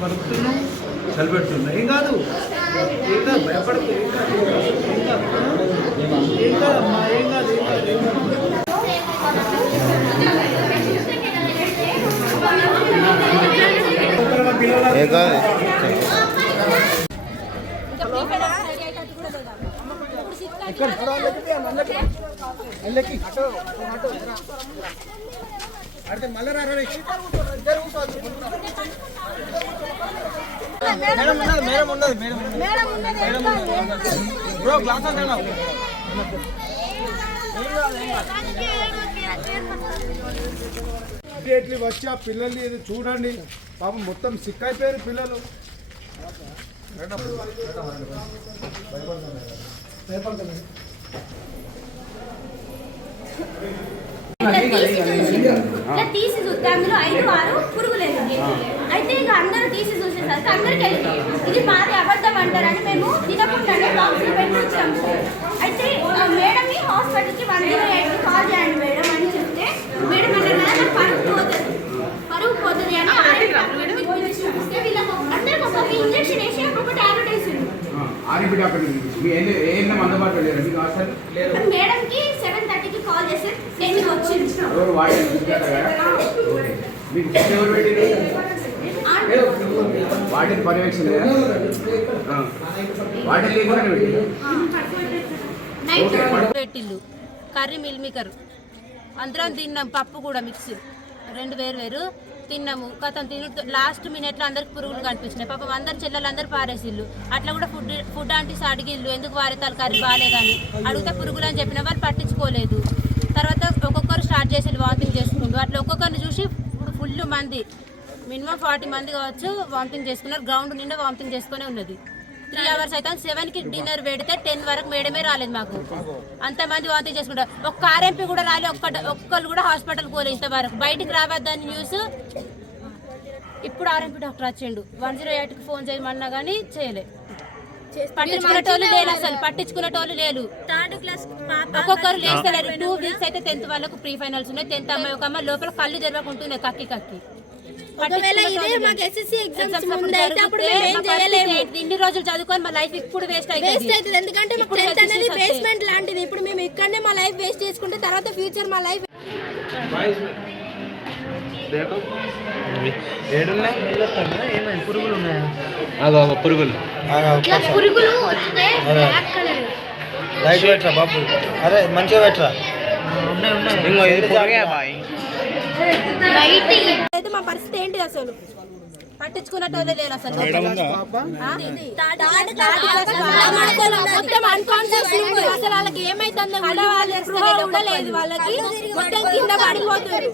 పడుతున్నాం చలిపెడుతున్నా ఏం కాదు భయపడదు ఏం కాదమ్మా ఏం కాదు అడితే మళ్ళీ బ్రో గ్లాస్ ఇమీడియట్లీ వచ్చి ఆ పిల్లల్ని ఇది చూడండి పాపం మొత్తం సిక్ అయిపోయారు పిల్లలు. తీసి చూస్తే అందులో 5-6 పురుగులేదు. అయితే ఇక అందరూ తీసి చూసేసరికి అందరికి వెళ్ళింది. ఇది మాది అబద్ధం అంటారని మేము తినకుండానే బాక్స్ లో పెట్టి వచ్చాము. అయితే మేడం హాస్పిటల్కి 108కి కాల్ చేయండి మేడం అని చెప్తే మేడం అన్నారు పరుగు పోతుంది అని వీళ్ళకి అందరికి ఒక్కొక్క ఇంజక్షన్ వేసి ఒక్కొక్క టాబ్లెట్ వేసింది. మేడంకి 7:30కి కాల్ చేసి 10కి వచ్చింది. వాటిని పర్యవేక్షణ పెట్టిల్లు కర్రీ మిల్ మేకర్ అందరం తిన్నాం. పప్పు కూడా మిక్స్ 2 వేరు తిన్నాము. కథం లాస్ట్ మినిట్లో అందరికి పురుగులు కనిపించినాయి. పాపం అందరు చెల్లెలు అందరు పారేసిల్లు. అట్లా కూడా ఫుడ్ ఆంటీస్ అడిగిల్లు ఎందుకు వారేతాలు కర్రీ బాగాలేదని అడిగితే పురుగులు అని చెప్పిన వాళ్ళు పట్టించుకోలేదు. తర్వాత ఒక్కొక్కరు స్టార్ట్ చేసి వామిటింగ్ చేసుకుంటూ అట్లా ఒక్కొక్కరిని చూసి ఇప్పుడు ఫుల్ మంది మినిమం 40 మంది కావచ్చు వామిటింగ్ చేసుకున్నారు. గ్రౌండ్ నిండా వామిటింగ్ చేసుకునే ఉన్నది. 3 అవర్స్ అయితే 7కి డిన్నర్ పెడితే 10 వరకు మేడమే రాలేదు మాకు. అంతమంది వామిటింగ్ చేసుకుంటారు. ఒక్క ఆర్ఎంపీ కూడా రాలేదు. ఒక్కళ్ళు కూడా హాస్పిటల్కి పోలేదు ఇంతవరకు. బయటికి రావద్దని న్యూస్. ఇప్పుడు ఆర్ఎంపీ డాక్టర్ వచ్చిండు. 108కి ఫోన్ చేయమన్నా కానీ చేయలే. పట్టించుకునేటోళ్ళు లేరు, అసలు పట్టించుకునేటోళ్ళు లేరు. ఒక్కొక్కరు లేస్తలేరు. 2 వీక్స్ అయితే 10th వాళ్ళకు ప్రీ ఫైనల్స్ ఉన్నాయి. 10th అమ్మాయి ఒక అమ్మాయి లోపల కళ్ళు తెరవకుంటున్నాయి కక్కి. ఇన్ని రోజులు చదువుకొని మా లైఫ్ ఇప్పుడు వేస్ట్ అవుతుంది. ఎందుకంటే బేస్మెంట్ లాంటిది. ఇప్పుడు మేము ఇక్కడనే మా లైఫ్ వేస్ట్ చేసుకుంటే తర్వాత ఫ్యూచర్ మా లైఫ్ పురుగులు ఉన్నాయా? పురుగులు లైట్ పెట్టరా బాబు. అరే మంచిగా పెట్టరా. అయితే మా పరిస్థితి ఏంటి అసలు పట్టించుకున్నట్టు లేరు. అసలు అసలు వాళ్ళకి ఏమైతుందో కూడా వాళ్ళు లేదు. వాళ్ళకి మొత్తం కింద పడిపోతుంది.